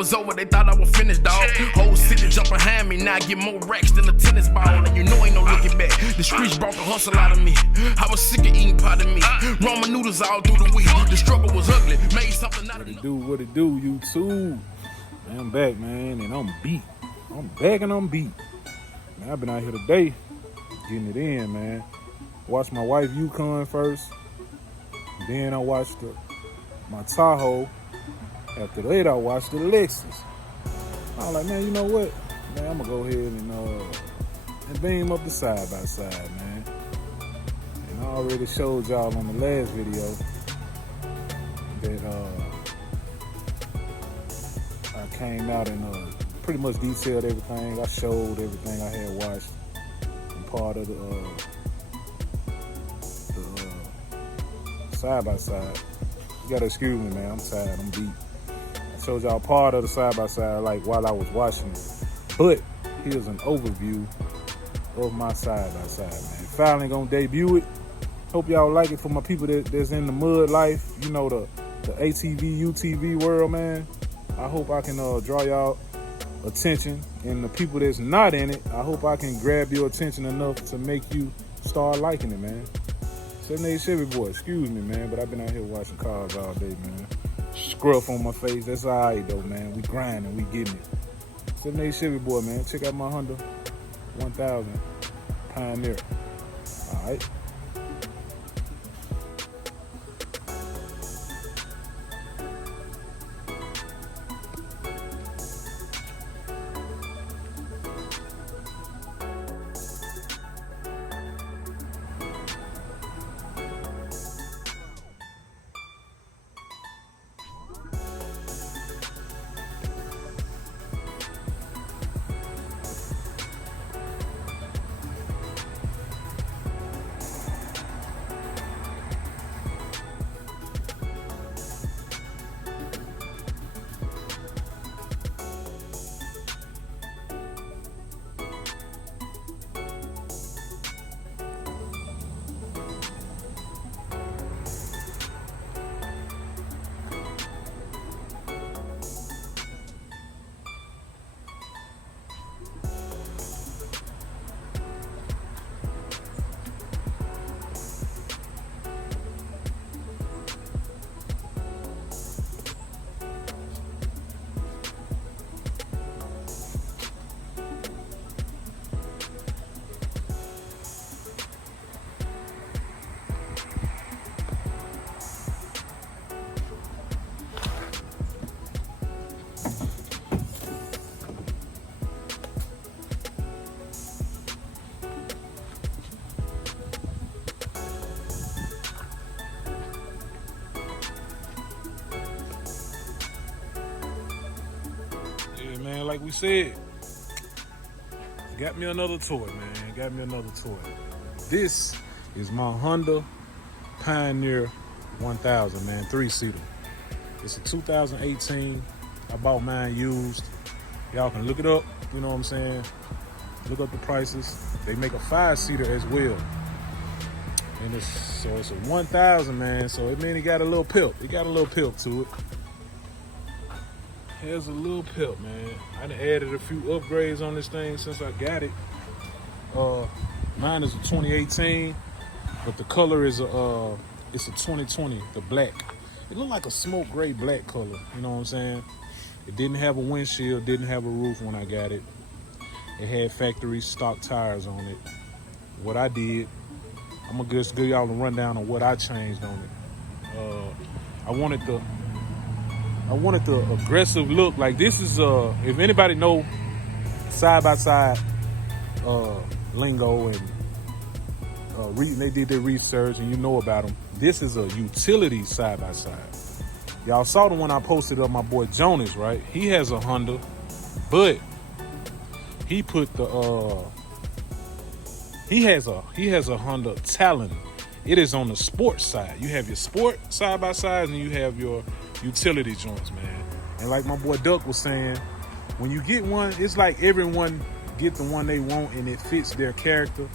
was over, they thought I was finished, dog. Whole city jump behind me, now I get more racks than a tennis ball. And you know ain't no looking back. The streets brought the hustle out of me. I was sick of eating pot of meat. Ramen noodles all through the week. The struggle was ugly, made something out of me. What it do, YouTube? Man, I'm back, man, and I'm beat. I'm back and I'm beat. Man, I've been out here today, getting it in, man. Watched my wife Yukon first. Then I watched my Tahoe. After that, I watched the Lexus. I was like, man, you know what? Man, I'm gonna go ahead and beam up the side by side, man. And I already showed y'all on the last video that I came out and pretty much detailed everything. I showed everything I had watched and part of the side by side. You gotta excuse me, man. I'm tired. I'm beat. I showed y'all part of the side by side, like while I was watching it. But here's an overview of my side by side, man. Finally gonna debut it. Hope y'all like it for my people that's in the mud life. You know, the ATV, UTV world, man. I hope I can draw y'all attention, and the people that's not in it, I hope I can grab your attention enough to make you start liking it, man. 78 Chevy boy, excuse me, man, but I've been out here watching cars all day, man. Scruff on my face, that's all right, though, man. We grinding, we getting it. 78 Chevy boy, man. Check out my Honda 1000 Pioneer. All right. Man, like we said, got me another toy, man. Got me another toy. This is my Honda Pioneer 1000, man, 3-seater. It's a 2018. I bought mine used. Y'all can look it up, you know what I'm saying? Look up the prices. They make a 5-seater as well. And it's a 1000, man, so it means it got a little pep. It got a little pep to it. Here's a little pep, man. I done added a few upgrades on this thing since I got it. Mine is a 2018, but the color is it's a 2020, the black. It looked like a smoke gray black color, you know what I'm saying? It didn't have a windshield, didn't have a roof when I got it. It had factory stock tires on it. What I did, I'm gonna just give y'all a rundown on what I changed on it. I wanted the aggressive look. Like this is if anybody know side by side lingo and they did their research and you know about them, this is a utility side by side. Y'all saw the one I posted of my boy Jonas, right? He has a Honda, but he put the he has a Honda Talon. It is on the sports side. You have your sport side by side and you have your utility joints, man. And like my boy Duck was saying, when you get one, it's like everyone get the one they want and it fits their character.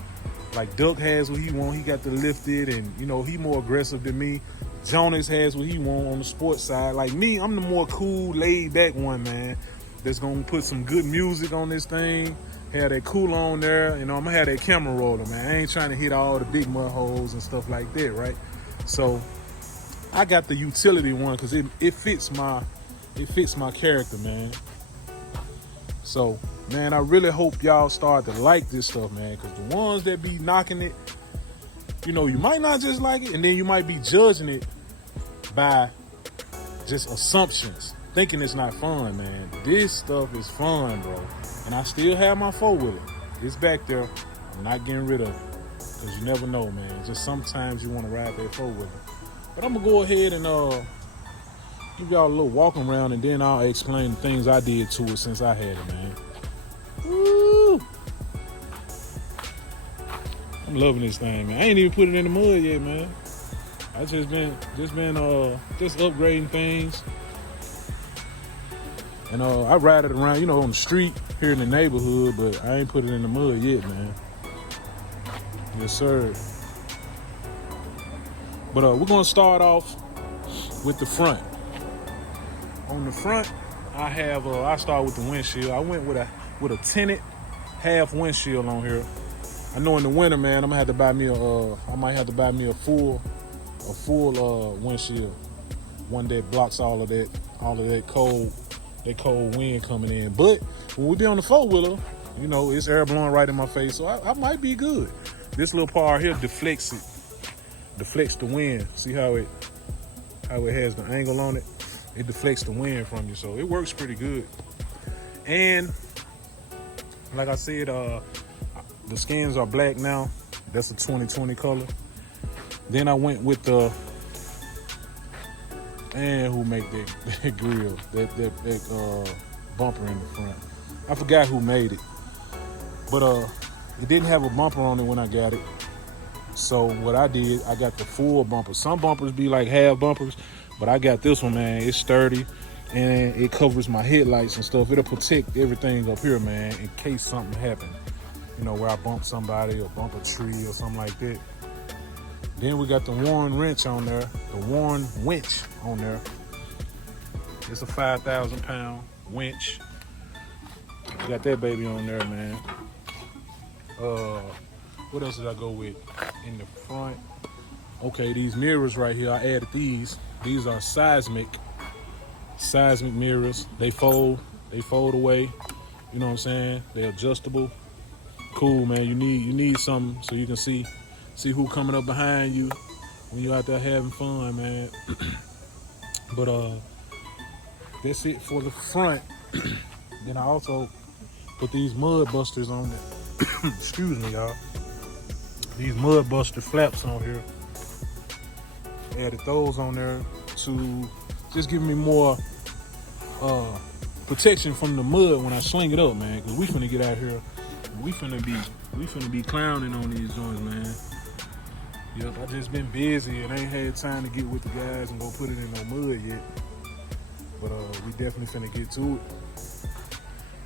Like Duck has what he want. He got the lifted and, you know, he more aggressive than me. Jonas has what he want on the sports side. Like me, I'm the more cool, laid back one, man. That's gonna put some good music on this thing. Have that cool on there. You know, I'm gonna have that camera roller, man. I ain't trying to hit all the big mud holes and stuff like that, right? So I got the utility one because it fits my character, man. So, man, I really hope y'all start to like this stuff, man, because the ones that be knocking it, you know, you might not just like it, and then you might be judging it by just assumptions, thinking it's not fun, man. This stuff is fun, bro. And I still have my 4-wheeler. It's back there. I'm not getting rid of it because you never know, man. Just sometimes you want to ride that 4-wheeler. But I'm going to go ahead and give y'all a little walk around, and then I'll explain the things I did to it since I had it, man. Woo! I'm loving this thing, man. I ain't even put it in the mud yet, man. I just been upgrading things. And I ride it around, you know, on the street here in the neighborhood, but I ain't put it in the mud yet, man. Yes, sir. But we're gonna start off with the front. On the front, I start with the windshield. I went with a tinted half windshield on here. I know in the winter, man, I might have to buy me a full windshield, one that blocks all of that cold wind coming in. But when we be on the 4-wheeler, you know, it's air blowing right in my face, so I might be good. This little part here deflects the wind. See how it has the angle on it? It deflects the wind from you, so it works pretty good. And like I said, the skins are black now. That's a 2020 color. Then I went with the, man, who make that grill, that bumper in the front. I forgot who made it, but it didn't have a bumper on it when I got it. So what I did, I got the full bumper. Some bumpers be like half bumpers, but I got this one, man. It's sturdy, and it covers my headlights and stuff. It'll protect everything up here, man, in case something happens. You know, where I bump somebody or bump a tree or something like that. Then we got the Warn winch on there. It's a 5,000-pound winch. We got that baby on there, man. What else did I go with in the front? Okay, these mirrors right here, I added these. These are seismic mirrors. They fold away. You know what I'm saying? They're adjustable. Cool, man. You need something so you can see who coming up behind you when you out there having fun, man. But that's it for the front. Then I also put these mud busters on there. Excuse me, y'all. These mud buster flaps on here. Added those on there to just give me more protection from the mud when I sling it up, man. Cause we finna get out here. We finna be clowning on these joints, man. Yep, I just been busy and I ain't had time to get with the guys and go put it in no mud yet. But we definitely finna get to it.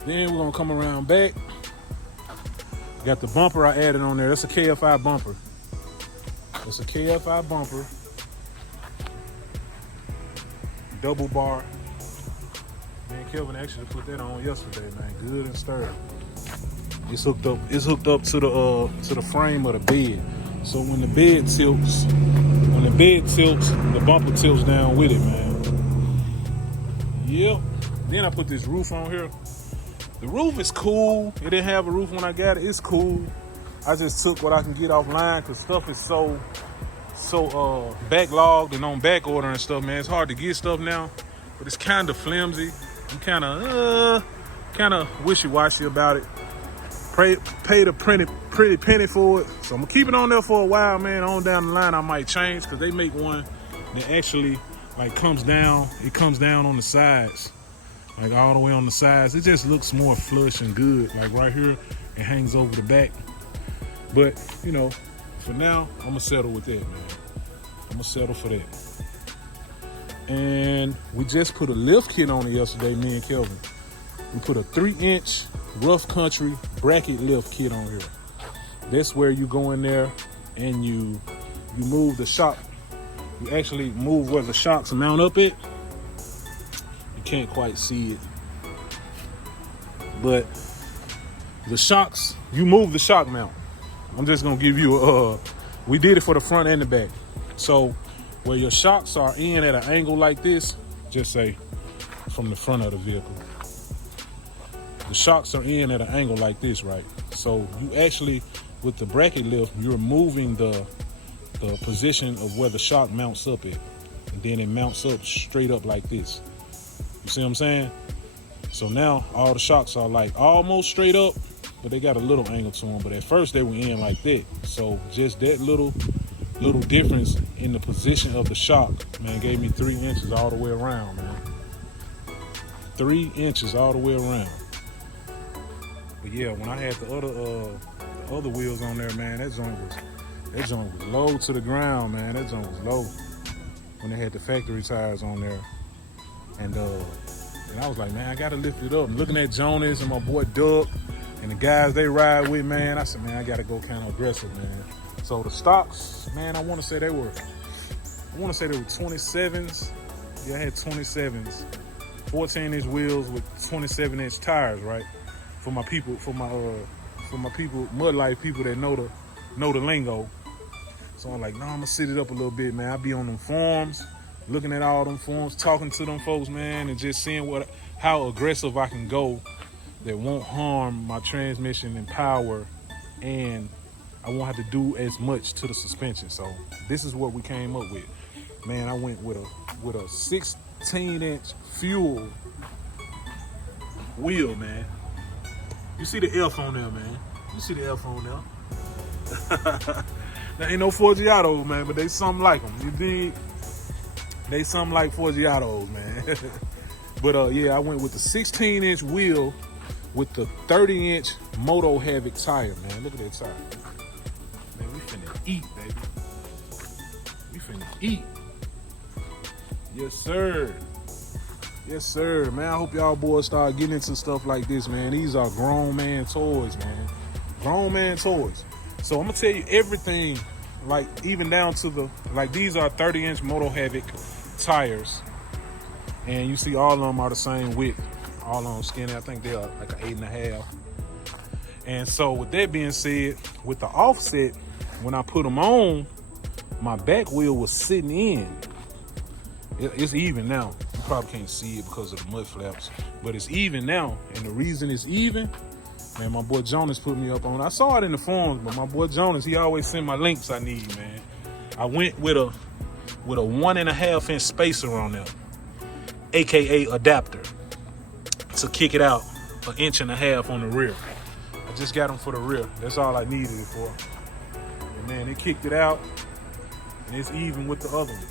Then we're gonna come around back. Got the bumper I added on there. That's a KFI bumper. It's a KFI bumper. Double bar. Man, Kelvin actually put that on yesterday, man. Good and sturdy. It's hooked up to the frame of the bed. So when the bed tilts, the bumper tilts down with it, man. Yep. Then I put this roof on here. The roof is cool. It didn't have a roof when I got it. It's cool. I just took what I can get offline because stuff is so backlogged and on back order and stuff, man. It's hard to get stuff now, but it's kind of flimsy. I'm kind of wishy-washy about it. Paid a pretty penny for it, so I'm gonna keep it on there for a while, man. On down the line, I might change because they make one that actually like comes down. It comes down on the sides, like all the way on the sides. It just looks more flush and good. Like right here, it hangs over the back. But you know, for now, I'm gonna settle with that, man. I'm gonna settle for that. And we just put a lift kit on it yesterday, me and Kelvin. We put a 3-inch rough country bracket lift kit on here. That's where you go in there and you move the shock you actually move where the shocks mount up at. You can't quite see it, but the shocks, you move the shock mount. I'm just gonna give you we did it for the front and the back. So where your shocks are in at an angle like this, just say from the front of the vehicle, the shocks are in at an angle like this, right? So you actually, with the bracket lift, you're moving the position of where the shock mounts up at, and then it mounts up straight up like this. You see what I'm saying? So now all the shocks are like almost straight up, but they got a little angle to them. But at first they were in like that. So just that little difference in the position of the shock, man, gave me 3 inches all the way around, man. 3 inches all the way around. But yeah, when I had the other wheels on there, man, that joint was low to the ground, man. That joint was low when they had the factory tires on there. And I was like, man, I gotta lift it up. And looking at Jonas and my boy Doug and the guys they ride with, man, I said, man, I gotta go kind of aggressive, man. So the stocks, man, I want to say they were 27s. Yeah, I had 27s, 14-inch wheels with 27-inch tires, right? For my people, Mud Life people that know the lingo. So I'm like, no, I'm gonna sit it up a little bit, man. I be on them forums, looking at all them forums, talking to them folks, man, and just seeing how aggressive I can go that won't harm my transmission and power, and I won't have to do as much to the suspension. So this is what we came up with. Man, I went with a 16-inch fuel wheel, man. You see the F on there, man. You see the F on there. There ain't no Forgiatos, man, but they something like them. You dig? They something like Forgiatos, man. But yeah, I went with the 16-inch wheel with the 30-inch Moto Havoc tire, man. Look at that tire. Man, we finna eat, baby. We finna eat. Yes, sir. Yes, sir, man. I hope y'all boys start getting into stuff like this, man. These are grown man toys, man. Grown man toys. So I'm gonna tell you everything, like even down to these are 30-inch Moto Havoc tires, and you see all of them are the same width, all of them skinny. I think they are like an 8.5. And so with that being said, with the offset, when I put them on, my back wheel was sitting in. It's even now. You probably can't see it because of the mud flaps, but it's even now. And the reason it's even, man, my boy Jonas put me up on. I saw it in the forums, but my boy Jonas, he always send my links I need, man. I went with a 1.5-inch spacer on there, aka adapter, to kick it out 1.5 inches on the rear. I just got them for the rear. That's all I needed it for. And man, they kicked it out, and it's even with the other one.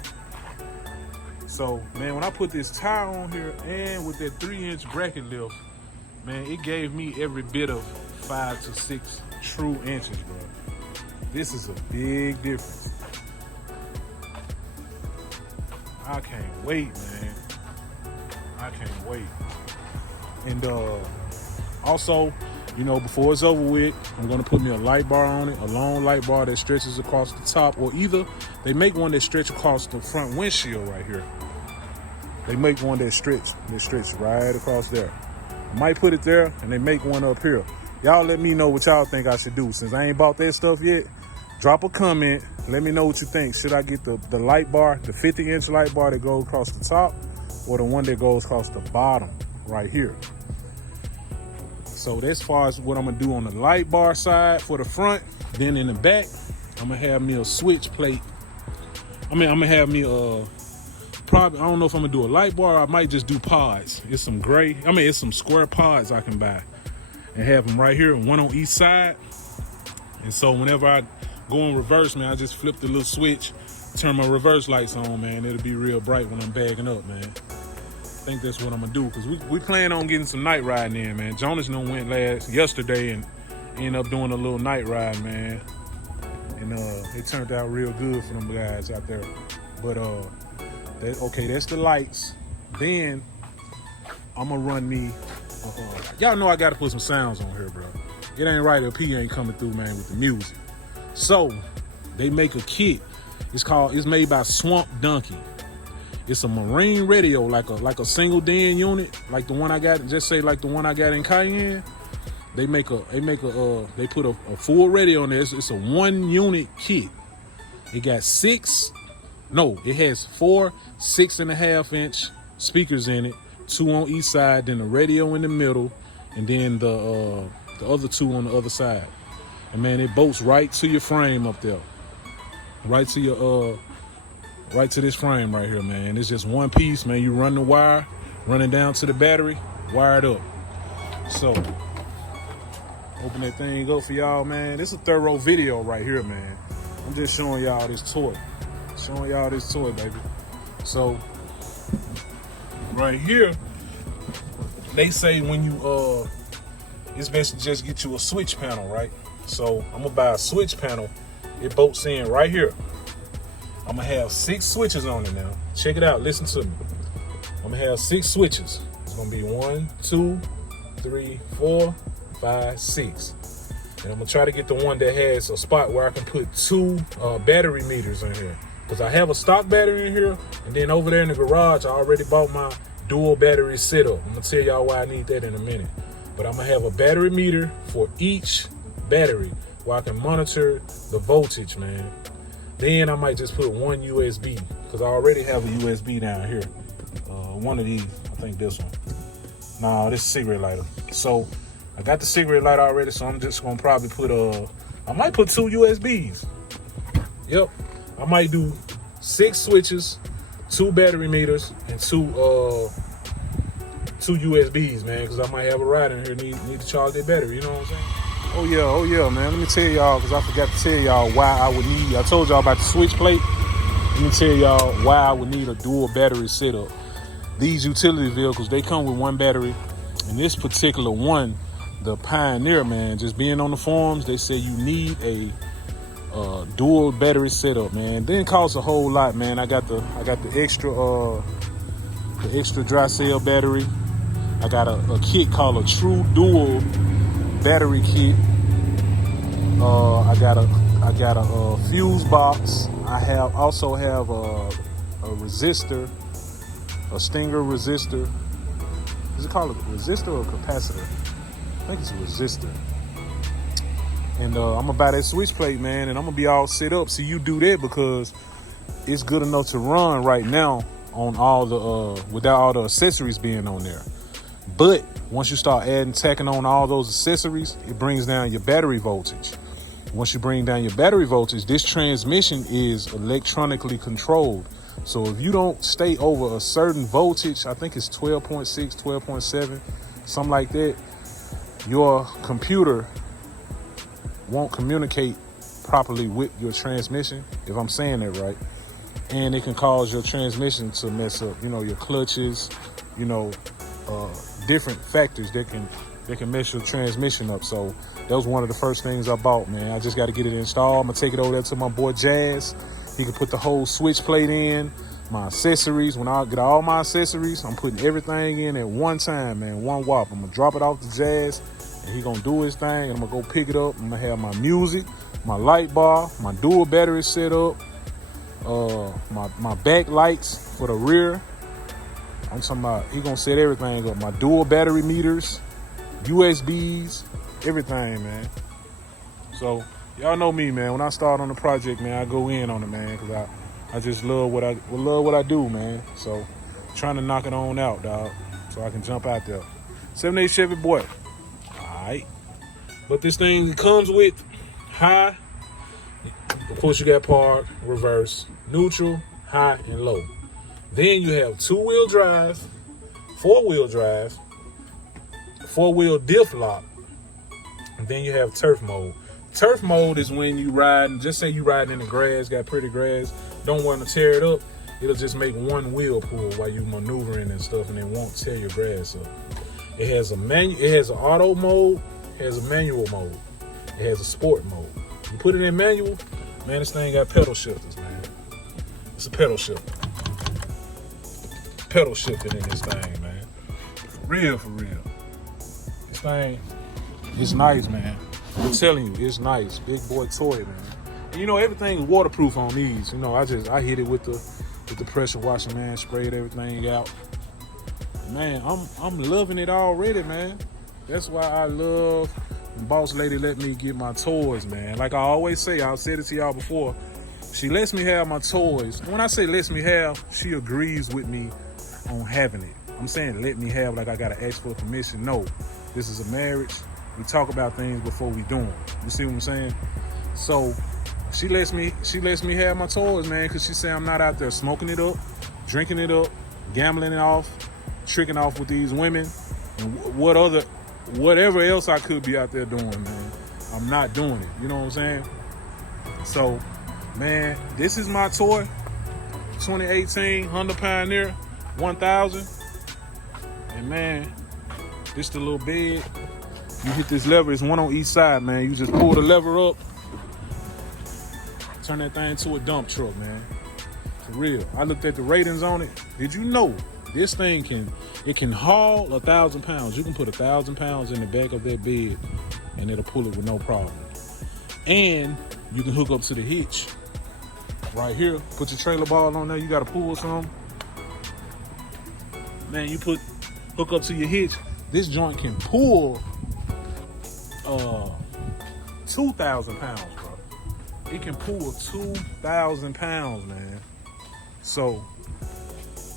So, man, when I put this tire on here and with that 3-inch bracket lift, man, it gave me every bit of 5 to 6 true inches, bro. This is a big difference. I can't wait, man. I can't wait. And also, you know, before it's over with, I'm gonna put me a light bar on it, a long light bar that stretches across the top, or either they make one that stretches across the front windshield right here. They make one that stretch right across there. I might put it there, and they make one up here. Y'all let me know what y'all think I should do. Since I ain't bought that stuff yet, drop a comment. Let me know what you think. Should I get the light bar, the 50-inch light bar that goes across the top, or the one that goes across the bottom right here? So that's as far as what I'm gonna do on the light bar side for the front. Then in the back, I'm gonna have me a switch plate. I'm gonna have me probably, I don't know if I'm gonna do a light bar, or I might just do pods. It's some it's some square pods I can buy and have them right here, one on each side. And so whenever I go in reverse, man, I just flip the little switch, turn my reverse lights on, man. It'll be real bright when I'm bagging up, man. I think that's what I'm gonna do, because we plan on getting some night riding in, man. Jonas went yesterday and ended up doing a little night ride, man. And it turned out real good for them guys out there. But that's the lights. Then I'm gonna run me. Y'all know I gotta put some sounds on here, bro. It ain't right if P ain't coming through, man, with the music. So they make a kit It's made by Swamp Donkey. It's a marine radio, like a single DIN unit, like the one I got. Just say like the one I got in Cayenne. They put a full radio in there. It's a 1 unit kit. It got it has 4 6.5-inch speakers in it, 2 on each side, then the radio in the middle, and then the other 2 on the other side. And man, it bolts right to your frame up there, right to this frame right here, man. It's just one piece, man. You run the wire, running down to the battery, wired up. So open that thing up for y'all, man. This is a thorough video right here, man. I'm just showing y'all this toy. Baby. So right here, they say when you it's best to just get you a switch panel, right? So I'm gonna buy a switch panel. It bolts in right here. I'm gonna have 6 switches on it now. Check it out, listen to me. I'm gonna have 6 switches. It's gonna be 1, 2, 3, 4, 5, 6. And I'm gonna try to get the one that has a spot where I can put 2 battery meters in here. Because I have a stock battery in here, and then over there in the garage, I already bought my dual battery setup. I'm gonna tell y'all why I need that in a minute. But I'm gonna have a battery meter for each battery where I can monitor the voltage, man. Then I might just put 1 USB, because I already have a USB down here. One of these, I think this one. Nah, this is a cigarette lighter. So I got the cigarette lighter already, so I'm just gonna probably put I might put 2 USBs. Yep. I might do 6 switches, 2 battery meters, and 2 USBs, man, because I might have a ride in here need to charge that battery, you know what I'm saying? Oh yeah, man. Let me tell y'all, because I forgot to tell y'all why I told y'all about the switch plate. Let me tell y'all why I would need a dual battery setup. These utility vehicles, they come with 1 battery. And this particular one, the Pioneer, man, just being on the forums, they say you need a dual battery setup, man. Didn't cost a whole lot, man. I got the extra dry cell battery. I got a kit called a True Dual battery kit. I got a fuse box. I also have a resistor, a Stinger resistor. Is it called a resistor or a capacitor? I think it's a resistor. And I'm gonna buy that switch plate, man, and I'm gonna be all set up so you do that, because it's good enough to run right now on all the without all the accessories being on there. But once you start tacking on all those accessories, it brings down your battery voltage. Once you bring down your battery voltage, this transmission is electronically controlled. So if you don't stay over a certain voltage, I think it's 12.6, 12.7, something like that, your computer won't communicate properly with your transmission, if I'm saying that right. And it can cause your transmission to mess up, your clutches, different factors that can mess your transmission up. So that was one of the first things I bought, man. I just got to get it installed. I'm gonna take it over there to my boy Jazz. He can put the whole switch plate in, my accessories. When I get all my accessories, I'm putting everything in at one time, man, one whop. I'm gonna drop it off to Jazz, and he gonna do his thing, and I'm gonna go pick it up. I'm gonna have my music, my light bar, my dual battery set up, my back lights for the rear. I'm talking about, he gonna set everything up. My dual battery meters, USBs, everything, man. So y'all know me, man. When I start on the project, man, I go in on it, man, because I just love what I do, man. So trying to knock it on out, dog, so I can jump out there. 78 Chevy boy. Alright. But this thing comes with high. Of course, you got park, reverse, neutral, high, and low. Then you have 2-wheel drive, 4-wheel drive, 4-wheel diff lock, and then you have turf mode. Turf mode is when you ride, just say you riding in the grass, got pretty grass, don't want to tear it up, it'll just make one wheel pull while you maneuvering and stuff, and it won't tear your grass up. It has an auto mode, it has a manual mode, it has a sport mode. You put it in manual, man, this thing got pedal shifters, man. It's a pedal shifter. Pedal shifting in this thing, man. For real. This thing is nice, man. I'm telling you, it's nice. Big boy toy, man. You know, everything's waterproof on these. You know, I hit it with the pressure washer, man. Sprayed everything out. Man, I'm loving it already, man. That's why I love when Boss Lady let me get my toys, man. Like I always say, I've said it to y'all before. She lets me have my toys. When I say lets me have, she agrees with me on having it. I'm saying let me have like I gotta ask for permission. No, this is a marriage. We talk about things before we do them. You see what I'm saying? So she lets me have my toys, man, because she say I'm not out there smoking it up, drinking it up, gambling it off, tricking off with these women, and whatever else I could be out there doing, man. I'm not doing it. You know what I'm saying? So, man, this is my toy. 2018 Honda Pioneer 1000. And man, this the little bed. You hit this lever, it's one on each side, man. You just pull the lever up, turn that thing to a dump truck, man. For real. I looked at the ratings on it. Did you know this thing can haul 1,000 pounds? You can put 1,000 pounds in the back of that bed and it'll pull it with no problem. And you can hook up to the hitch right here. Put your trailer ball on there. You got to pull some. Man, you hook up to your hitch. This joint can pull 2,000 pounds, bro. It can pull 2,000 pounds, man. So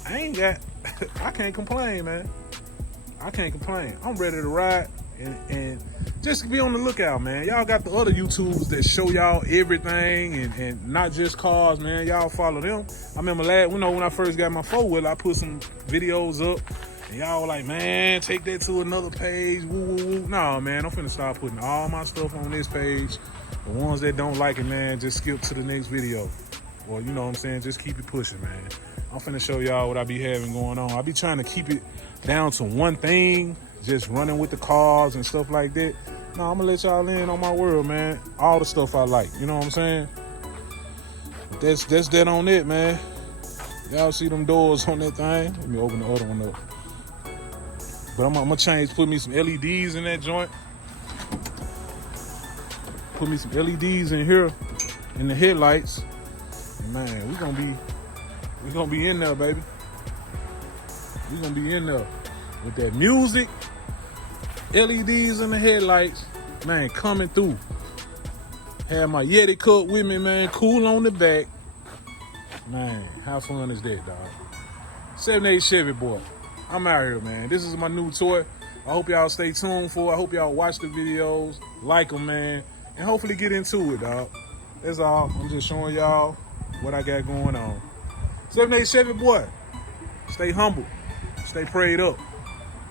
I can't complain, man. I can't complain. I'm ready to ride and just be on the lookout, man. Y'all got the other YouTubers that show y'all everything and not just cars, man. Y'all follow them. I remember when I first got my 4-wheeler, I put some videos up and y'all were like, man, take that to another page, woo, woo, woo. Nah, man, I'm finna start putting all my stuff on this page. The ones that don't like it, man, just skip to the next video. Or, you know what I'm saying, just keep it pushing, man. I'm finna show y'all what I be having going on. I be trying to keep it down to one thing, just running with the cars and stuff like that. No, I'm gonna let y'all in on my world, man. All the stuff I like, you know what I'm saying? That's that on it, man. Y'all see them doors on that thing? Let me open the other one up. But I'm gonna put me some LEDs in that joint. Put me some LEDs in here, in the headlights. And man, we gonna be in there, baby. We gonna be in there with that music, LEDs in the headlights, man, coming through. Have my Yeti cup with me, man, cool on the back. Man, how fun is that, dog? 78 Chevy, boy. I'm out here, man. This is my new toy. I hope y'all stay tuned for it. I hope y'all watch the videos, like them, man, and hopefully get into it, dog. That's all. I'm just showing y'all what I got going on. 78 Chevy, boy. Stay humble. Stay prayed up.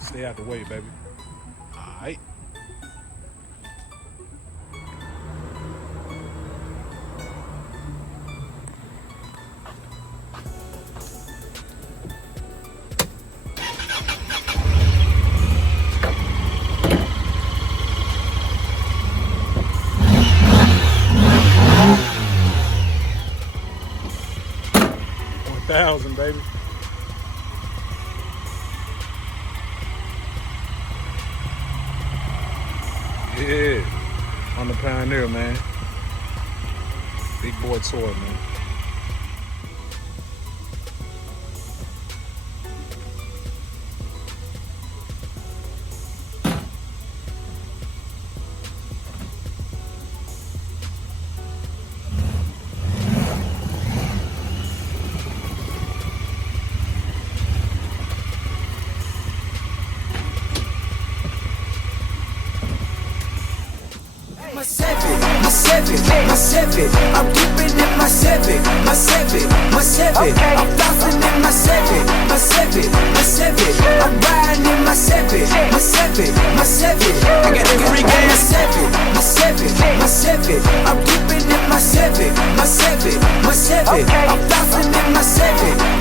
Stay out the way, baby. All right. $1,000, baby. Yeah, on the Pioneer, man. Big boy toy, man. My seven, I'm keeping it my seven. I'm flossing in my seven. I'm riding in my seven. I got a green gas. My seven. I'm keeping it my seven. I'm flossing in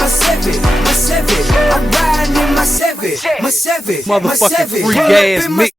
my seven. I'm riding in my seven. Motherfucking free gas mix.